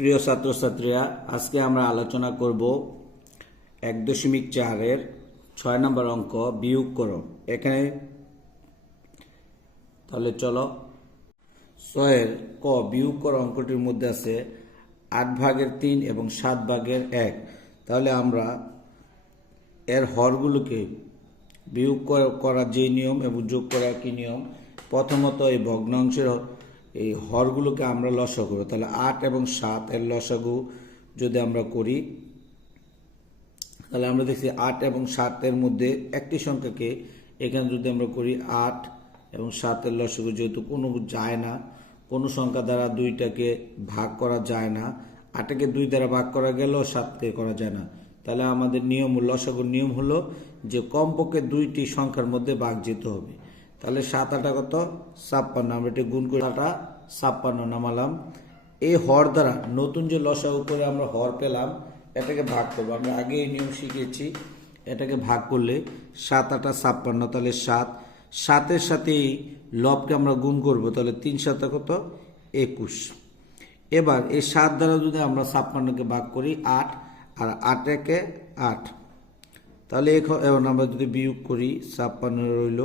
প্রিয় ছাত্রছাত্রীরা, আজকে আমরা আলোচনা করব 1.4-এর 6 নম্বর অঙ্ক বিয়োগ করো। এখানে তাহলে চলো 6-এর ক বিয়োগ করো অঙ্কটির মধ্যে আছে 8/3 এবং 7/1। তাহলে আমরা এর হরগুলোকে বিয়োগ করার যে নিয়ম এবং যোগ করার কি নিয়ম, প্রথমত এই ভগ্নাংশের এই হরগুলোকে আমরা লসাগু করব। তাহলে 8 এবং 7 এর লসাগু যদি আমরা করি, তাহলে আমরা দেখছি 8 এবং 7 এর মধ্যে একটি সংখ্যাকে এখানে যদি আমরা করি 8 এবং 7 এর লসাগু, যেহেতু কোনো যায় না, কোনো সংখ্যা দ্বারা দুইটাকে ভাগ করা যায় না, 8কে 2 দ্বারা ভাগ করা গেলেও 7কে করা যায় না। তাহলে আমাদের নিয়ম লসাগুর নিয়ম হলো যে কমপক্ষে দুইটি সংখ্যার মধ্যে ভাগ যেতে হবে। তাহলে 7 8 কত 56, আমরা এটা গুণ করে 56 নামালাম। এই হর দ্বারা নতুন যে লসাগু করে আমরা হর পেলাম, এটাকে ভাগ করবো। আমরা আগে এই নিয়ম শিখেছি, এটাকে ভাগ করলে 7 8 56, তাহলে 7-এর সাথে এই লবকে আমরা গুণ করব, তাহলে 3 7 কত 21। এবার এই 7 দ্বারা যদি আমরা 56কে ভাগ করি 8, আর 8 একে 8, তাহলে এখন আমরা যদি বিয়োগ করি 56 রইল,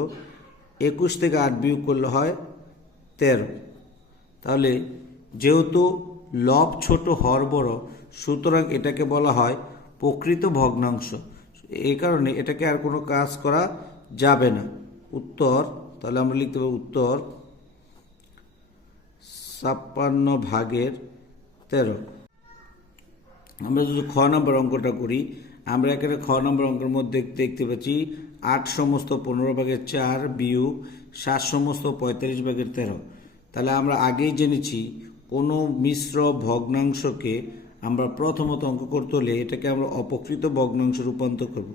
21 থেকে 8 বিয়োগ করলে হয় 13। তাহলে যেহেতু লব ছোট হর বড়, সুতরাং এটাকে বলা হয় প্রকৃত ভগ্নাংশ। এই কারণে এটাকে আর কোনো কাজ করা যাবে না। উত্তর, তাহলে আমরা লিখতে পারি উত্তর 56/13। আমরা যদি খ নম্বর অঙ্কটা করি, আমরা এখানে খ নম্বর অঙ্কের মধ্যে দেখতে পাচ্ছি 8 সমস্ত 15/4 বিয়োগ 7 সমস্ত 45/13। তাহলে আমরা আগেই জেনেছি কোনো মিশ্র ভগ্নাংশকে আমরা প্রথমত অঙ্ক করতে হলে এটাকে আমরা অপকৃত ভগ্নাংশে রূপান্তর করব।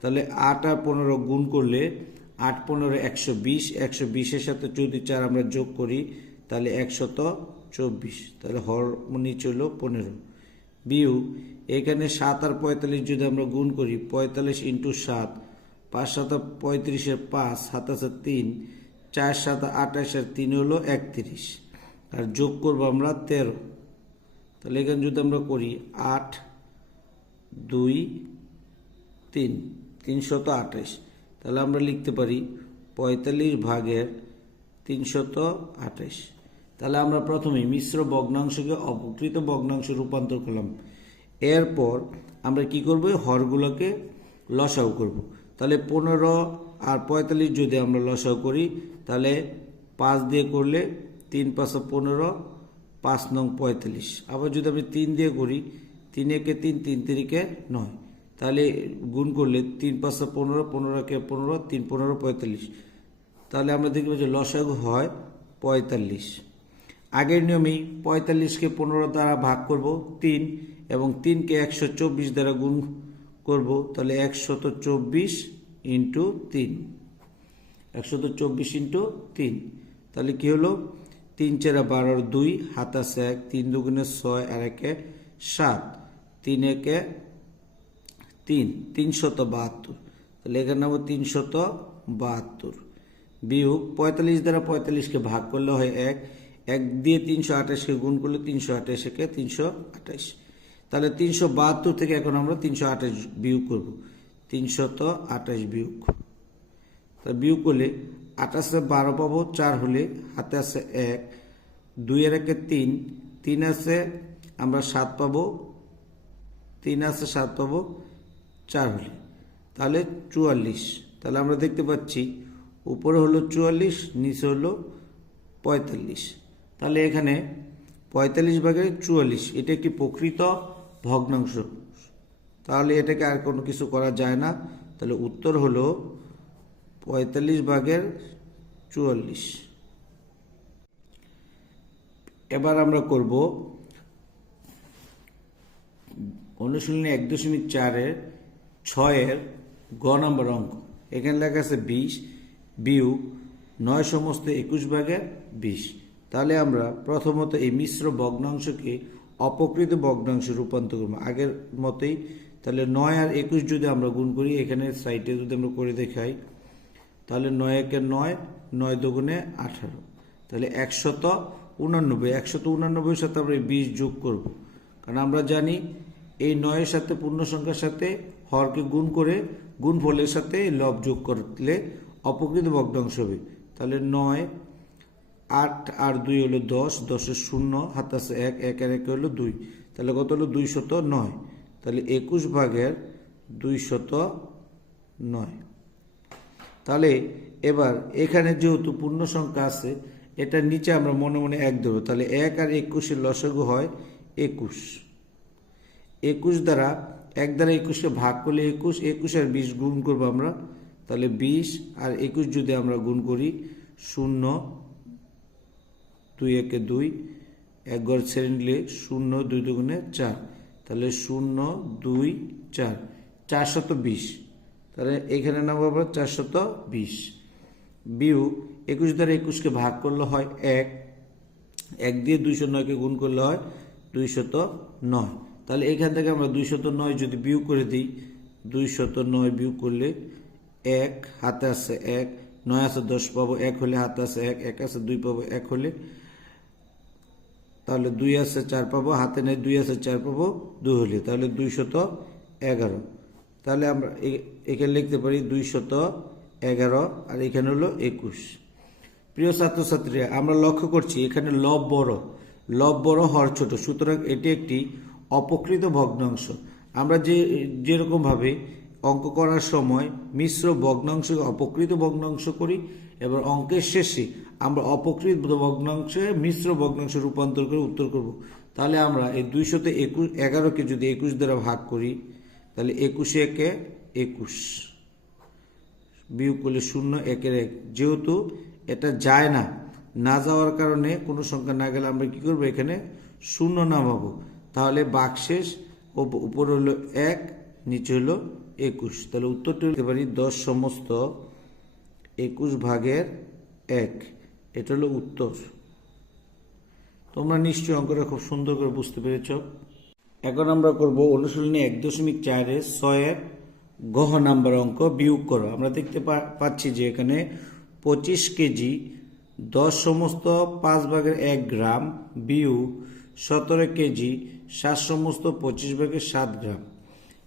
তাহলে 8 আর 15 গুণ করলে 8 15 120, 120-এর সাথে যদি 4 আমরা যোগ করি তাহলে 124। তাহলে হর নিচে হলো 15 বিয়োগ এখানে 7 আর 45 যদি আমরা গুণ করি, 45 × 7, 5 7 35, 5 7 3, 4 7 28, আর 3 হলো 31, আর যোগ করবো আমরা 13। তাহলে এখানে যদি আমরা করি 8 2 3 328, তাহলে আমরা লিখতে পারি 45/328। তাহলে আমরা প্রথমে মিশ্র ভগ্নাংশকে অপকৃত ভগ্নাংশে রূপান্তর করলাম। এরপর আমরা কি করব, হরগুলোকে লসাগু করব। তাহলে 15 আর 45 যদি আমরা লসাগু করি, তাহলে 5 দিয়ে করলে 3 5 15, 5 নং 45। আবার যদি আমি 3 দিয়ে করি, 3 একে 3, 3 3 9, তাহলে গুণ করলে 3 5 15, 15 কে 15, 3 15 45। তাহলে আমরা দেখব যে লসাগু হয় 45। আগের নিয়মেই 45কে 15 দ্বারা ভাগ করব 3, এবং 3কে 124 দ্বারা গুণ করব, তাহলে 124 × 3, 124 × 3। তাহলে কি হলো 3 4 12, 2 হাত আছে 1, 3 2 6, আর 1 7, 3 1 3, 372। তাহলে এখানে নেব 372 বিয়োগ 45 দ্বারা 45কে ভাগ করলে হয় 1, 1 দিয়ে 328কে গুণ করলে 328 একে 328। তাহলে 372 থেকে এখন আমরা 328 বিয়োগ করব, 328 বিয়োগ। তা বিয়োগ করলে 28 12 পাবো, 4 হলে হাতে আছে 1, 2 এর 1 3, 3 আছে আমরা 7 পাবো, 3 আছে 7 পাবো 4 হলে, তাহলে 44। তাহলে আমরা দেখতে পাচ্ছি উপরে হলো 44, নিচে হলো 45। তাহলে এখানে 45/44 এটা একটি প্রকৃত ভগ্নাংশ। তাহলে এটাকে আর কোনো কিছু করা যায় না। তাহলে উত্তর হলো 45/44। এবার আমরা করব অনুশীলনী 1.4-এর 6-এর গ নম্বর অঙ্ক। এখানে লেখা আছে 20 বিয়োগ 9 সমস্ত 21/20। তাহলে আমরা প্রথমত এই মিশ্র ভগ্নাংশকে অপকৃত ভগ্নাংশে রূপান্তর করব আগের মতেই। তাহলে 9 আর 21 যদি আমরা গুণ করি, এখানে সাইডে যদি আমরা করে দেখাই, তাহলে 9 একে 9, 9 দুগুণে 18, তাহলে 189। 189-এর সাথে আমরা 20 যোগ করব, কারণ আমরা জানি এই 9-এর সাথে পূর্ণ সংখ্যার সাথে হরকে গুণ করে গুণফলের সাথে লব যোগ করলে অপকৃত ভগ্নাংশ হবে। তাহলে 9, 8 আর 2 হলো 10, 10-এর 0 হাতে আছে 1, 1 আর 1 হলো 2, তাহলে কত হলো 209। তাহলে 21 ভাগের 209। তাহলে এবার এখানে যেহেতু পূর্ণ সংখ্যা আছে, এটার নিচে আমরা মনে মনে 1 দেবো। তাহলে 1 আর 21-এর লসাগু হয় 21। 21 দ্বারা 1 দ্বারা 21কে ভাগ করলে 21, 21 আর 20 গুণ করবো আমরা। তাহলে 20 আর 21 যদি আমরা গুণ করি 0, 2 একে 2, 1 ঘর ছেড়ে নিলে 0, 2 দুগুণে 4, তাহলে 0, 2, 4, 420। তাহলে এখানে নামবো আবার 420 বিয়োগ 21 দ্বারা 21কে ভাগ করলে হয় 1, 1 দিয়ে 209কে গুণ করলে হয় 209। তাহলে এখান থেকে আমরা 209 যদি বিয়োগ করে দিই, 209 বিয়োগ করলে 1 হাতে আছে 1, 9 আছে 10 পাবো, 1 হলে হাতে আছে 1, 1 আছে 2 পাবো 1 হলে, তাহলে 2 আছে 4 পাবো, হাতে নেই 2 আছে 4 পাবো 2 হলে, তাহলে 211। তাহলে আমরা এখানে লিখতে পারি 211 আর এখানে হলো 21। প্রিয় ছাত্রছাত্রীরা, আমরা লক্ষ্য করছি এখানে লব বড় হর ছোট, সুতরাং এটি একটি অপকৃত ভগ্নাংশ। আমরা যেরকমভাবে অঙ্ক করার সময় মিশ্র ভগ্নাংশকে অপকৃত ভগ্নাংশ করি এবং অঙ্কের শেষে আমরা অপকৃত ভগ্নাংশে মিশ্র ভগ্নাংশে রূপান্তর করে উত্তর করব। তাহলে আমরা এই 211কে যদি 21 দ্বারা ভাগ করি, তাহলে 21 একে 21 বিয়োগ করলে 0, 1 এর 1। যেহেতু এটা যায় না যাওয়ার কারণে কোনো সংখ্যা না গেলে আমরা কি করব, এখানে 0 নামাবো। তাহলে বাকশেষ উপরে হলো 1, নিচে হলো 21। তাহলে উত্তরটি হতে পারি 10 সমস্ত 21 ভাগের 1। এটা হলো উত্তর। তোমরা নিশ্চয়ই অঙ্কটা খুব সুন্দর করে বুঝতে পেরেছ। এখন আমরা করব অনুশীলনী 1.4-এর 6-এর গহ নাম্বার অঙ্ক, বিয়োগ করো। আমরা দেখতে পাচ্ছি যে এখানে 25 কেজি 10 সমস্ত 5 ভাগের 1 গ্রাম বিয়োগ 17 কেজি 7 সমস্ত 25 ভাগের 7 গ্রাম।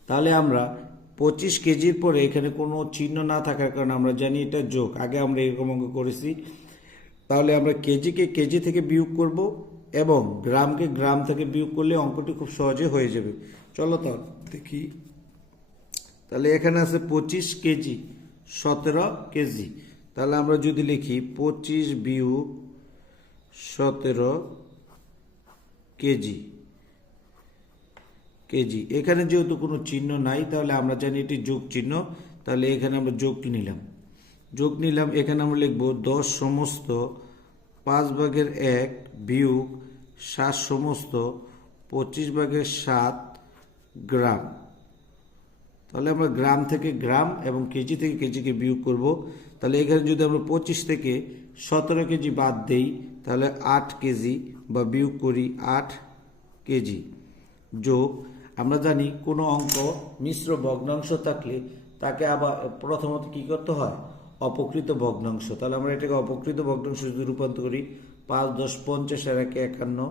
তাহলে আমরা 25 কেজির পরে এখানে কোনো চিহ্ন না থাকার কারণে আমরা জানি এটা যোগ। আগে আমরা এরকম অঙ্ক করেছি। তাহলে আমরা কেজিকে কেজি থেকে বিয়োগ করব এবং গ্রামকে গ্রাম থেকে বিয়োগ করলে অঙ্কটি খুব সহজে হয়ে যাবে। চলো তাহলে দেখি। তাহলে এখানে আছে 25 কেজি 17 কেজি। তাহলে আমরা যদি লিখি 25 বিয়োগ 17 কেজি, এখানে যেহেতু কোনো চিহ্ন নাই তাহলে আমরা জানি এটি যোগ চিহ্ন। তাহলে এখানে আমরা যোগ নিলাম। এখানে আমরা লিখব 10 সমস্ত 5 ভাগের 1 বিয়োগ 7 সমস্ত 25 ভাগের 7 গ্রাম। তাহলে আমরা গ্রাম থেকে গ্রাম এবং কেজি থেকে কেজিকে বিয়োগ করব। তাহলে এখানে যদি আমরা 25 থেকে 17 কেজি বাদ দেই, তাহলে 8 কেজি বা বিয়োগ করি 8 কেজি যোগ, আমরা জানি কোনো অঙ্ক মিশ্র ভগ্নাংশ থাকলে তাকে আবার প্রথমত কি করতে হয়, অপকৃত ভগ্নাংশ। তাহলে আমরা এটাকে অপকৃত ভগ্নাংশ যদি রূপান্তর করি, 5 10 50 আর 1 51,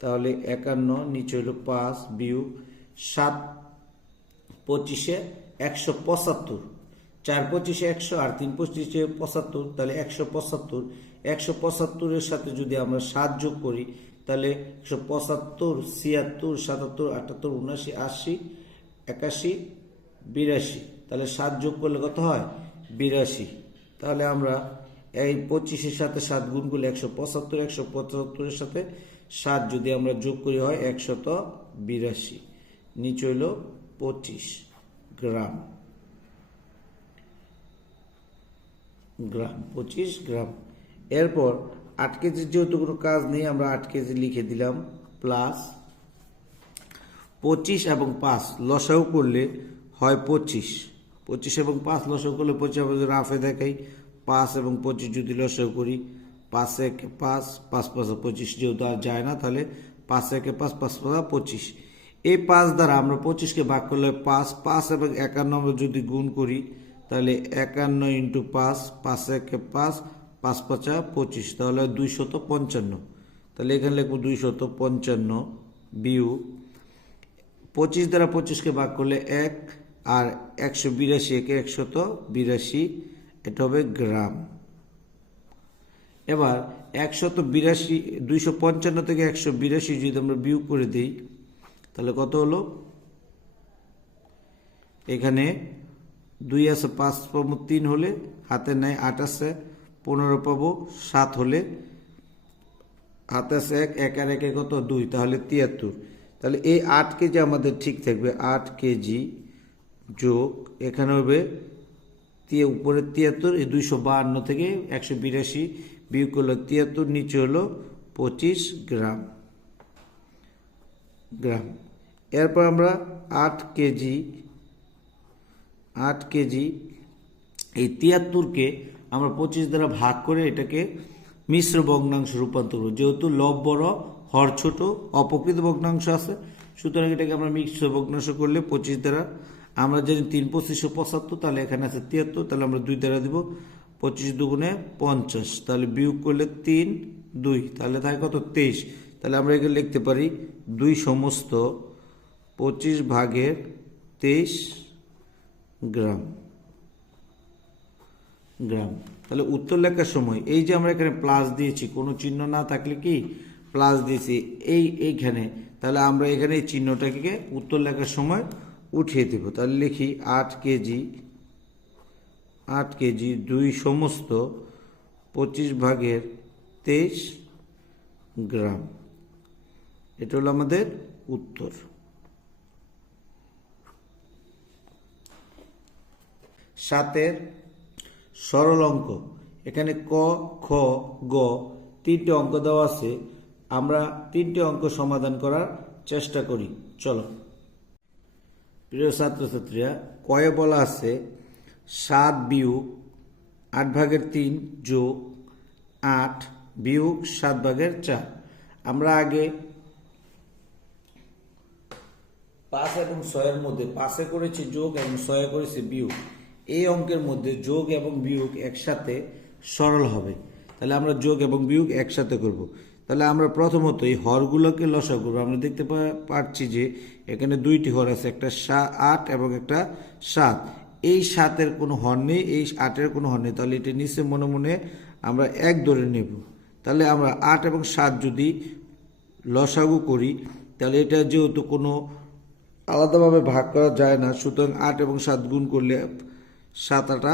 তাহলে 51 নিচে হলো 5 বিয়োগ 7 25-এ 175, 4 25-এ 100 আর 3 25-এ 75, তাহলে 175। 175-এর সাথে যদি আমরা 7 যোগ করি, তাহলে 175, 76, 77, 78, 79, 80, 81, 82। তাহলে 7 যোগ করলে কত হয়, 82। তাহলে আমরা এই 25-এর সাথে 7 গুণ করলে 175, 175-এর সাথে 7 যদি আমরা যোগ করি হয় 182, নিচে হলো 25 গ্রাম। 25 গ্রাম। এরপর 8 কেজির যেহেতু কোনো কাজ নেই, আমরা 8 কেজি লিখে দিলাম প্লাস 25 এবং 5 লসাগু করলে হয় 25। 25 এবং 5 লসাগু করলে 25, আমরা যদি রাফে দেখাই 5 এবং 25 যদি লসাগু করি, 5 একে 5, 5 5 25, যেহেতু আর যায় না তাহলে 5 একে 5, 5 5 25। এই 5 দ্বারা আমরা 25কে ভাগ করলে 5, 5 এবং 51 যদি গুণ করি, তাহলে 51 ইন্টু 5, 5 একে 5, 5 5 25, তাহলে 255। তাহলে এখানে লিখবো 255 বিয়োগ 25 দ্বারা 25কে ভাগ করলে 1, আর 182 একে 182, এটা হবে গ্রাম। এবার 182 255 থেকে 182 যদি আমরা বিয়োগ করে দিই তাহলে কত হলো? এখানে 2 আছে, 5 পাবো 3 হলে, হাতে নাই 8 আছে, 15 পাবো 7 হলে, হাতে আছে 1, 1 আর 1 কত 2, তাহলে 73। তাহলে এই 8 কেজি আমাদের ঠিক থাকবে, 8 কেজি যোগ এখানে হবে উপরে 73, এই 252 থেকে 182 বিয়োগ করলো 73, নিচে হলো 25 গ্রাম। এরপর আমরা 8 কেজি এই 73কে আমরা 25 দ্বারা ভাগ করে এটাকে মিশ্র ভগ্নাংশ রূপান্তর করব। যেহেতু লব বড় হর ছোট, অপকৃত ভগ্নাংশ আছে, সুতরাং এটাকে আমরা মিশ্র ভগ্নাংশ করলে 25 দ্বারা, আমরা যদি 3 25 75, তাহলে এখানে আছে 73, তাহলে আমরা 2 দ্বারা দিব, 25 দুগুণে 50, তাহলে বিয়োগ করলে 3 2, তাহলে থাকে কত 23। তাহলে আমরা এখানে লিখতে পারি 2 সমস্ত 25 ভাগের 23 গ্রাম। তাহলে উত্তর লেখার সময় এই যে আমরা এখানে প্লাস দিয়েছি, কোনো চিহ্ন না থাকলে কি প্লাস দিয়েছি এইখানে, তাহলে আমরা এখানে এই চিহ্নটাকে উত্তর লেখার সময় উঠিয়ে দেব। তাহলে লিখি 8 কেজি 2 সমস্ত 25 ভাগের 23 গ্রাম। এটা হলো আমাদের উত্তর। 7 সরল অঙ্ক। এখানে ক, খ, গ 3টে অঙ্ক দেওয়া আছে, আমরা 3টে অঙ্ক সমাধান করার চেষ্টা করি। চলো প্রিয় ছাত্রছাত্রীরা, কয়ে বলা আছে 7 বিয়োগ 8 ভাগের 3 যোগ 8 বিয়োগ 7 ভাগের 4। আমরা আগে 5 এবং 6 মধ্যে 5 করেছি যোগ এবং 6 করেছি বিয়োগ। এই অঙ্কের মধ্যে যোগ এবং বিয়োগ একসাথে সরল হবে, তাহলে আমরা যোগ এবং বিয়োগ একসাথে করব। তাহলে আমরা প্রথমত এই হরগুলোকে লসাগু করব। আমরা দেখতে পাচ্ছি যে এখানে 2টি হর আছে, একটা 8 এবং একটা 7। এই 7-এর কোনো হর নেই, এই 8-এর কোনো হর নেই, তাহলে এটা নিচে মনে মনে আমরা 1 ধরে নেব। তাহলে আমরা 8 এবং 7 যদি লসাগু করি, তাহলে এটা যেহেতু কোনো আলাদাভাবে ভাগ করা যায় না, সুতরাং 8 এবং 7 গুণ করলে 7 8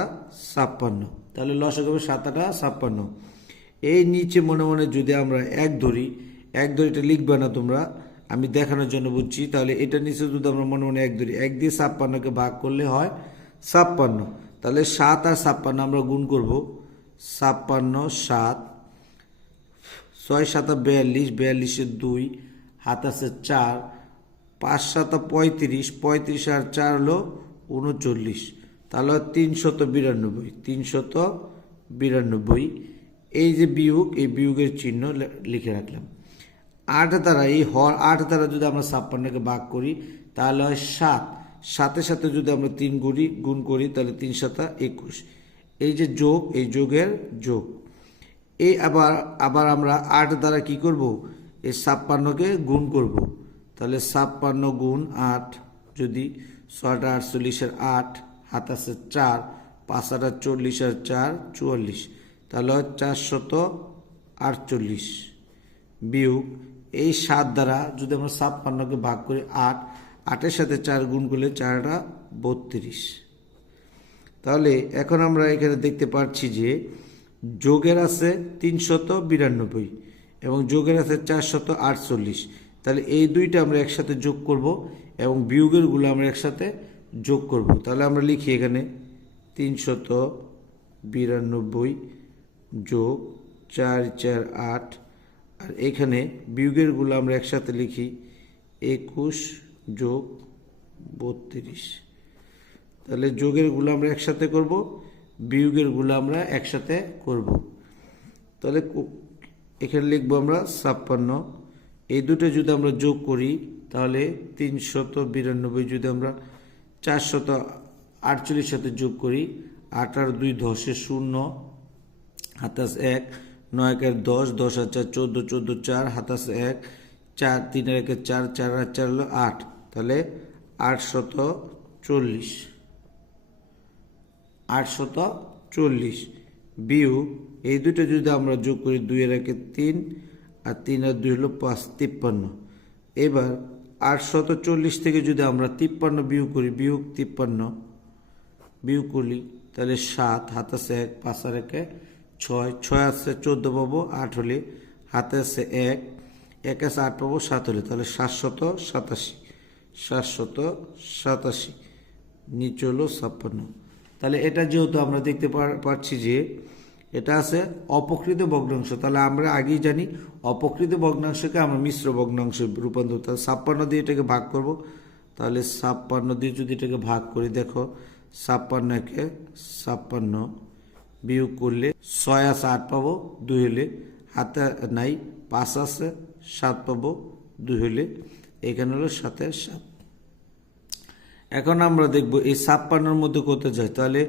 56, তাহলে লসাগু হবে 7 8 56। এই নিচে মনে মনে যদি আমরা 1 ধরি, এটা লিখবে না তোমরা, আমি দেখানোর জন্য বুঝছি। তাহলে এটা নিচে যদি আমরা মনে মনে 1 ধরি, 1 দিয়ে 56কে ভাগ করলে হয় 56, তাহলে 7 আর 56 আমরা গুণ করব, 56 7, 6 7 42, 42 2, হাত আছে 4, 5 7 35, 35 আর 4 হলো 39, তাহলে 392। এই যে বিয়োগ, এই বিয়োগের চিহ্ন লিখে রাখলাম। 8 দ্বারা এই হর 8 দ্বারা যদি আমরা 56কে ভাগ করি তাহলে হয় 7, 7-এর সাথে যদি আমরা 3 গুণ করি তাহলে 3 7 21। এই যে যোগ, এই যোগের যোগ। এই আবার আমরা 8 দ্বারা কি করব, এই 56কে গুণ করব, তাহলে 56 গুণ 8, যদি 6 48 এর 8, হাত আছে 4, 5 40 আর 4 44, তাহলে 448 বিয়োগ এই 7 দ্বারা যদি আমরা 56কে ভাগ করি 8, 8-এর সাথে 4 গুণ করলে 4 32। তাহলে এখন আমরা এখানে দেখতে পাচ্ছি যে যোগের আছে 392 এবং যোগের আছে 448, তাহলে এই দুইটা আমরা একসাথে যোগ করব এবং বিয়োগেরগুলো আমরা একসাথে যোগ করব। তাহলে আমরা লিখি এখানে 392 যোগ 4 4 8, আর এখানে বিয়োগেরগুলো আমরা একসাথে লিখি 21 যোগ 32। তাহলে যোগেরগুলো আমরা একসাথে করব, বিয়োগেরগুলো আমরা একসাথে করব। তাহলে এখানে লিখবো আমরা 56। এই দুটো যদি আমরা যোগ করি তাহলে 392 যদি আমরা 448 সাথে যোগ করি, 8 আর 2 10 0, হাতাস 1, 9 1 10, 10 আর 4 14, 14 4, হাতাস 1, 4 3 এর 4 4 আর 4 হলো 8, তাহলে 840 840 বিয়োগ এই দুটো যদি আমরা যোগ করি 2 এর 3 আর 3 আর 2 হলো 5 53। এবার 840 থেকে যদি আমরা 53 বিয়োগ করি, বিয়োগ 53 বিয়োগ করি, তাহলে 7 হাতে আছে 1 5 আর 1 6 6 আছে 14 পাবো, 8 হলে হাতে আছে 1 1 আছে 8 পাবো, 7 হলে, তাহলে 787 নিচে হলো 56। তাহলে এটা যেহেতু আমরা দেখতে পাচ্ছি যে এটা আছে অপকৃত ভগ্নাংশ, তাহলে আমরা আগেই জানি অপকৃত ভগ্নাংশকে আমরা মিশ্র ভগ্নাংশে রূপান্তর, তাহলে 56 দিয়ে এটাকে ভাগ করব। তাহলে 56 দিয়ে যদি এটাকে ভাগ করি, দেখো 56 কে 56 বিয়োগ করলে 6 আছে 8 পাবো, 2 হলে হাতে নাই 5 আছে 7 পাবো, 2 হলে এখানে হলো 7 এর 7। এখন আমরা দেখব এই 56-র মধ্যে কোথায় যায়, তাহলে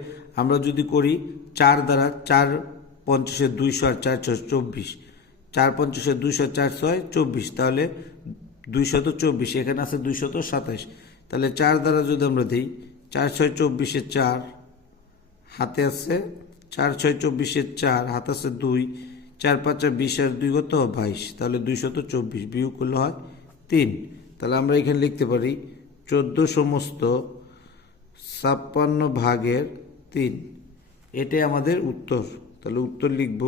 আমরা যদি করি 4 দ্বারা, 4 50 200 আর 4 6 24, 4 50 200 4 6 24, তাহলে 224, এখানে আছে 227, তাহলে 4 দ্বারা যদি আমরা দিই 4 6 24 4 হাতে আছে 4 6 24 4 হাতে আছে 2, 4 5 20 আর 2 কত 22, তাহলে 224 বিয়োগ করলে হয় 3। তাহলে আমরা এখানে লিখতে পারি 14 সমস্ত 56 ভাগের 3, এটাই আমাদের উত্তর। তাহলে উত্তর লিখব,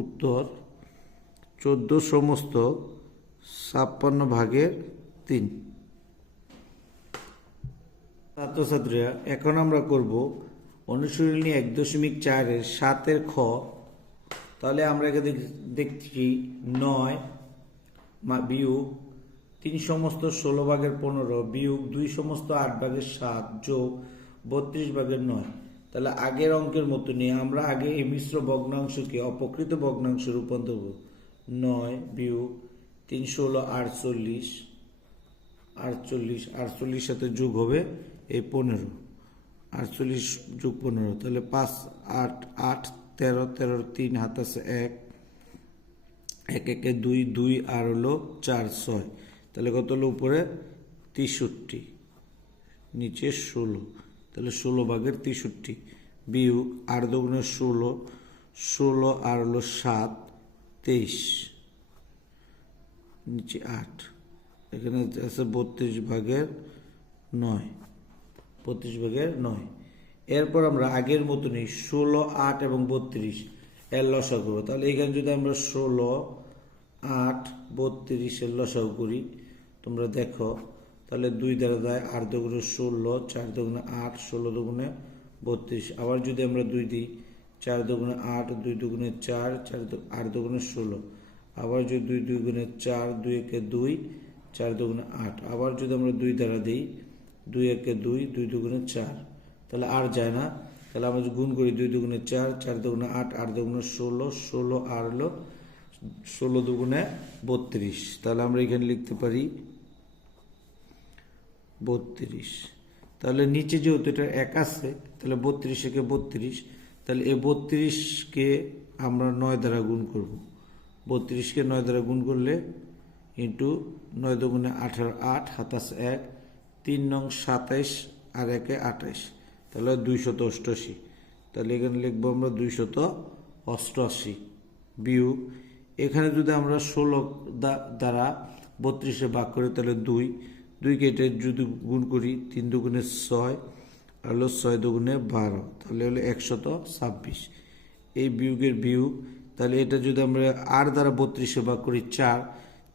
উত্তর 14 সমস্ত 56 ভাগের 3। ছাত্রছাত্রীরা, এখন আমরা করব অনুশীলনী 1.4 এর 7 এর খ। তাহলে আমরা এখানে দেখছি 9 বিয়োগ 3 সমস্ত 16 ভাগের 15 বিয়োগ 2 সমস্ত 8 ভাগের 7 যোগ 32 ভাগের 9। তাহলে আগের অঙ্কের মতো নিয়ে আমরা আগে এই মিশ্র ভগ্নাংশকে অপকৃত ভগ্নাংশে রূপান্তর করব। 9 বিয়োগ 3 16 48 48 সাথে যোগ হবে এই 15, 48 যোগ 15, তাহলে 5 8 8 13 13 3 হাতে আছে 1 1 1 2 2 আর হলো 4 6, তাহলে কত হলো উপরে 63 নিচে 16, তাহলে 16 ভাগের 63 বিয়োগ 8 দুগুণে 16 16 আর হলো 7 23 নিচে 8, এখানে আছে 32 ভাগের 9 32 ভাগের 9। এরপর আমরা আগের মতনই 16 8 এবং 32 এর লসাগু করবো। তাহলে এখানে যদি আমরা 16 8 32 এর লসাগু করি, তোমরা দেখো, তাহলে 2 দ্বারা দেয় 8 দুগুণে 16 4 দুগুণে 8 16 দুগুণে 32, আবার যদি আমরা 2 দিই 4 দুগুণে 8 2 দুগুণে 4 4 8 দুগুণে 16, আবার যদি 2 দুগুণে 4 2 একে 2 4 দুগুণে 8, আবার যদি আমরা 2 দ্বারা দিই 2 একে 2 2 দুগুণে 4, তাহলে আর যায় না। তাহলে আমরা গুণ করি 2 দুগুণে 4 4 দুগুণে 8 8 দুগুণে 16 16 আর হলো 16 দুগুণে 32, তাহলে আমরা এখানে লিখতে পারি 32। তাহলে নিচে যেহেতু এটা 1 আছে, তাহলে 32 একে 32, তাহলে এই 32কে আমরা 9 দ্বারা গুণ করব। 32কে 9 দ্বারা গুণ করলে ইন্টু 9 দুগুণে 18 8 হাতাস 1 3 নং 27 আর 1 28, তাহলে 288। তাহলে এখানে লিখবো আমরা 288 বিয়োগ, এখানে যদি আমরা 16 দ্বারা 32 ভাগ করি, তাহলে 2 কেটে যদি গুণ করি 3 দুগুণে 6 আর হলো 6 দুগুণে 12, তাহলে হলো 126। এই বিয়োগের বিয়োগ, তাহলে এটা যদি আমরা 8 দ্বারা 32 ভাগ করি 4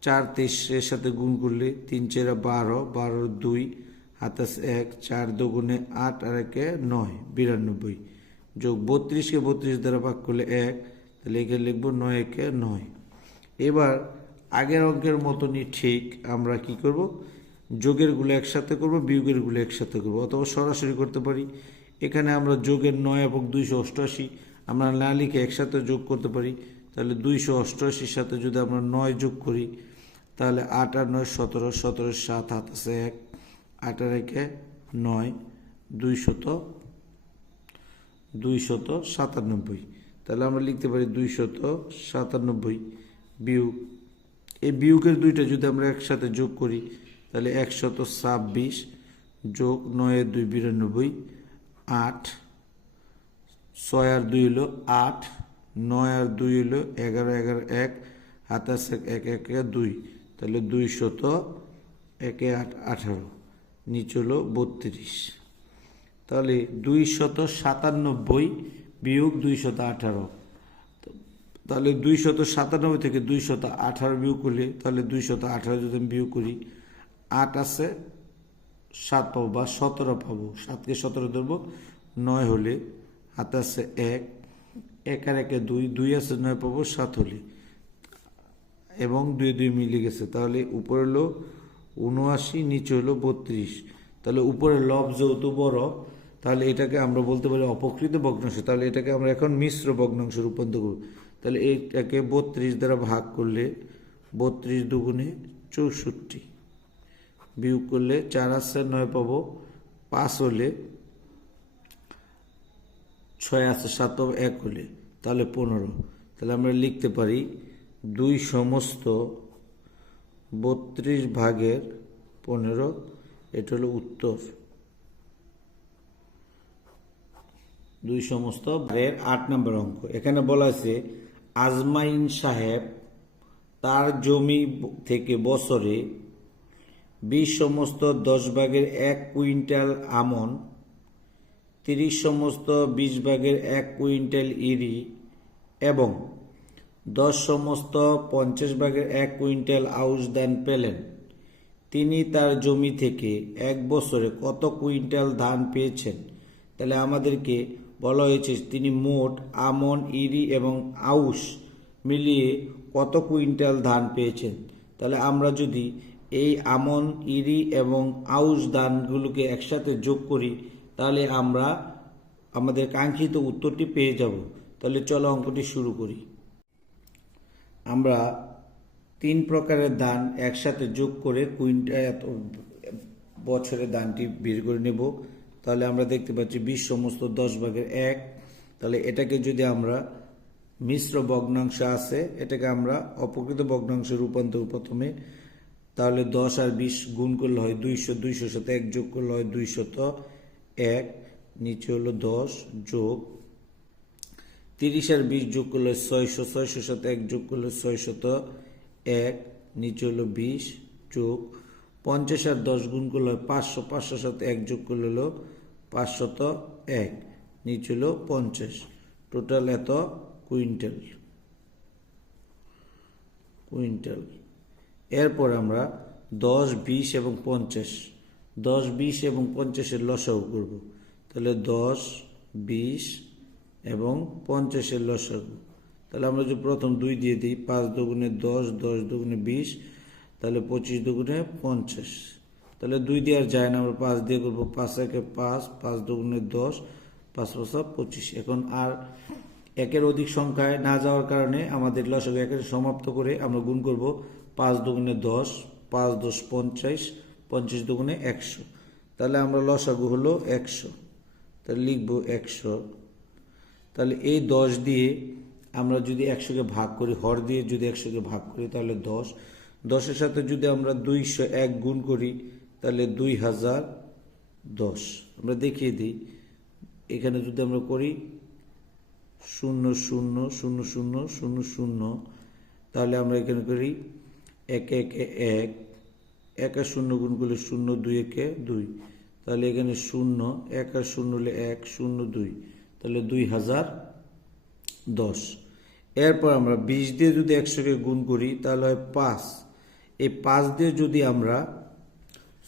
4 23 সাথে গুণ করলে 3 4 12 12 2 হাতাস 1 4 দুগুণে 8 আর 1 9 92 যোগ 32কে 32 দ্বারা ভাগ করলে 1, তাহলে এখানে লিখবো 9 1 9। এবার আগের অঙ্কের মতনই ঠিক আমরা কি করব, যোগের গুলো একসাথে করব, বিয়োগের গুলো একসাথে করব, অথবা সরাসরি করতে পারি। এখানে আমরা যোগের 9 এবং 288 আমরা না লিখে একসাথে যোগ করতে পারি। তাহলে 288 সাথে যদি আমরা 9 যোগ করি, তাহলে 8 আর 9 17 17 7 হাত আছে 1 8 আর 1 9 297, তাহলে আমরা লিখতে পারি 297 বিয়োগ এই বিয়োগের দুইটা যদি আমরা একসাথে যোগ করি তাহলে 126 যোগ 9 এর 2 92, 8, 6 আর 2 হলো 8, 9 আর 2 হলো 11, 11 1, 27 1 1 2, তাহলে 200 1 8 18, নিচে হলো 32। তাহলে 297 বিয়োগ 218, তাহলে 297 থেকে 218 বিয়োগ করলে তাহলে 218 যদি আমি বিয়োগ করি 8 আছে 7 পাবো বা 17 পাবো, 7কে 17 ধরবো, 9 হলে হাতে আছে 1, 1 আর 1 2, 2 আছে 9 পাবো 7 হলে, এবং 2 2 মিলে গেছে। তাহলে উপরে হলো 79, নিচে হলো 32। তাহলে উপরে লব যেহেতু বড়, তাহলে এটাকে আমরা বলতে পারি অপকৃত ভগ্নাংশ। তাহলে এটাকে আমরা এখন মিশ্র ভগ্নাংশ রূপান্তর করব। তাহলে এইটাকে 32 দ্বারা ভাগ করলে 32 দুগুণে 64, বিয়োগ করলে 4 আছে 9 পাবো, 5 হলে 6 আছে 7 পাবো, 1 হলে তাহলে 15। তাহলে আমরা লিখতে পারি 2 সমস্ত 32 ভাগের 15, এটা হলো উত্তর। 2 সমস্ত ভাগের 8 নম্বর অঙ্ক। এখানে বলা আছে আজমাইন সাহেব তার জমি থেকে বছরে 20 সমস্ত 10 ভাগের 1 কুইন্টাল আমন, 30 সমস্ত 20 ভাগের 1 কুইন্টাল ইরি এবং 10 সমস্ত 50 ভাগের 1 কুইন্টাল আউশ ধান পেলেন। তিনি তার জমি থেকে 1 বছরে কত কুইন্টাল ধান পেয়েছেন? তাহলে আমাদেরকে বলা হয়েছে তিনি মোট আমন, ইরি এবং আউশ মিলিয়ে কত কুইন্টাল ধান পেয়েছেন। তাহলে আমরা যদি এই আমন, ইরি এবং আউশ ধানগুলোকে একসাথে যোগ করি তাহলে আমরা আমাদের কাঙ্ক্ষিত উত্তরটি পেয়ে যাব। তাহলে চলো অঙ্কটি শুরু করি। আমরা 3 প্রকারের ধান একসাথে যোগ করে বছরের ধানটি বের করে নেব। তাহলে আমরা দেখতে পাচ্ছি 20 সমস্ত 10 ভাগের 1। তাহলে এটাকে যদি আমরা মিশ্র ভগ্নাংশ আছে, এটাকে আমরা অপকৃত ভগ্নাংশে রূপান্তর প্রথমে। তাহলে 10 আর 20 গুণ করলে হয় 200, 200 সাথে 1 যোগ করলে হয় 201, নিচে হলো 10 যোগ 30 আর 20 যোগ করলে 600, 600 সাথে 1 যোগ করলে 601, নিচে হলো 20 যোগ 50 আর 10 গুণ করলে 500, 500 সাথে 1 যোগ করলে হলো 501, নিচে হলো 50, টোটাল এত কুইন্টাল। এরপর আমরা 10, 20 এবং 50, 10, 20 এবং 50-এর লসাগু করব। তাহলে 10, 20 এবং 50-এর লসাগু। তাহলে আমরা যদি প্রথম 2 দিয়ে দিই, 5 দুগুণে 10, 10 দুগুণে 20, তাহলে 25 দুগুণে 50। তাহলে 2 দিয়ে আর যায় না, আমরা 5 দিয়ে করবো। 5 একে 5, 5 দুগুণে 10, 5 5 25। এখন আর একের অধিক সংখ্যায় না যাওয়ার কারণে আমাদের লসাগু একের সমাপ্ত করে আমরা গুণ করব। 5 দুগুণে 10, 5 10 50, 50 দুগুণে 100। তাহলে আমরা লসাগু হলো 100। তাহলে লিখবো 100। তাহলে এই 10 দিয়ে আমরা যদি 100-কে ভাগ করি, হর দিয়ে যদি 100-কে ভাগ করি তাহলে 10, 10-এর সাথে যদি আমরা 201 গুণ করি তাহলে 2010। আমরা দেখিয়ে দিই, এখানে যদি আমরা করি 0 0 0 0 0 0, তাহলে আমরা এখানে করি 1 1 1, 1 আর 0 গুণ করলে 0, 2 1 2, তাহলে এখানে 0, 1 আর 0 হলে 1, 0 2, তাহলে 2010। এরপর আমরা 20 দিয়ে যদি 100-কে গুণ করি তাহলে হয় 5। এই 5 দিয়ে যদি আমরা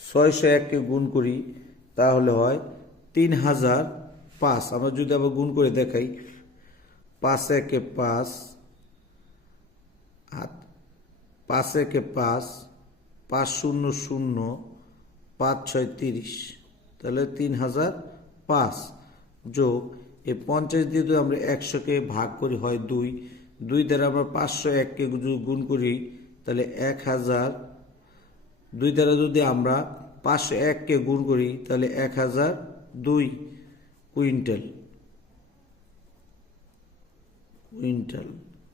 601-কে গুণ করি তাহলে হয় 3005। আমরা যদি আবার গুণ করে দেখাই, 5 একে 5, 5 একে 5, 5 0 0, 5 6 30, তাহলে 3005 যোগ এই 50 দিয়ে যদি আমরা 100-কে ভাগ করি হয় 2, 2 দ্বারা আমরা 501-কে গুণ করি তাহলে 1000, 2 দ্বারা যদি আমরা 501-কে গুণ করি তাহলে 1002 কুইন্টাল।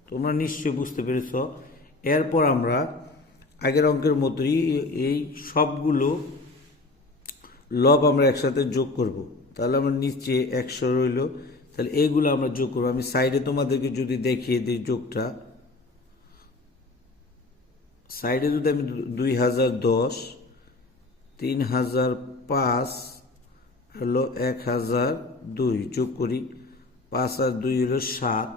তোমরা নিশ্চয়ই বুঝতে পেরেছ এরপর আমরা আগের অঙ্কের মতোই এই সবগুলো লব আমরা একসাথে যোগ করব। তাহলে আমরা নিচে 100 রইল, তাহলে এইগুলো আমরা যোগ করবো। আমি সাইডে তোমাদেরকে যদি দেখিয়ে দিই যোগটা, সাইডে যদি আমি 2010, 3005 হলো 1002 যোগ করি, 5 আর 2 হলো 7,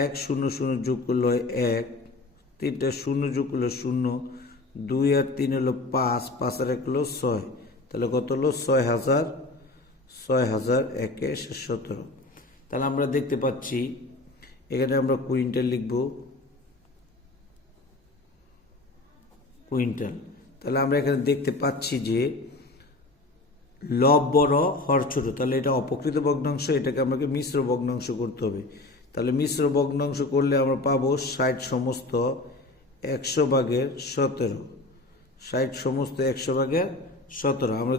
1 0 0 যোগ করলে হয় 1, 3টা 0 যোগ করলে 0, 2 আর 3 হলো 5, 5 আর 1 হলো 6, তাহলে কত হলো 6000, 6000 একে 17। তাহলে আমরা দেখতে পাচ্ছি এখানে আমরা কুইন্টাল লিখব, কুইন্টাল। তাহলে আমরা এখানে দেখতে পাচ্ছি যে লব বড় হর ছোট, তাহলে এটা অপকৃত ভগ্নাংশ, এটাকে আমাকে মিশ্র ভগ্নাংশ করতে হবে। তাহলে মিশ্র ভগ্নাংশ করলে আমরা পাবো 60 সমস্ত 100 ভাগের 17, 60 সমস্ত 100 ভাগের 17। আমরা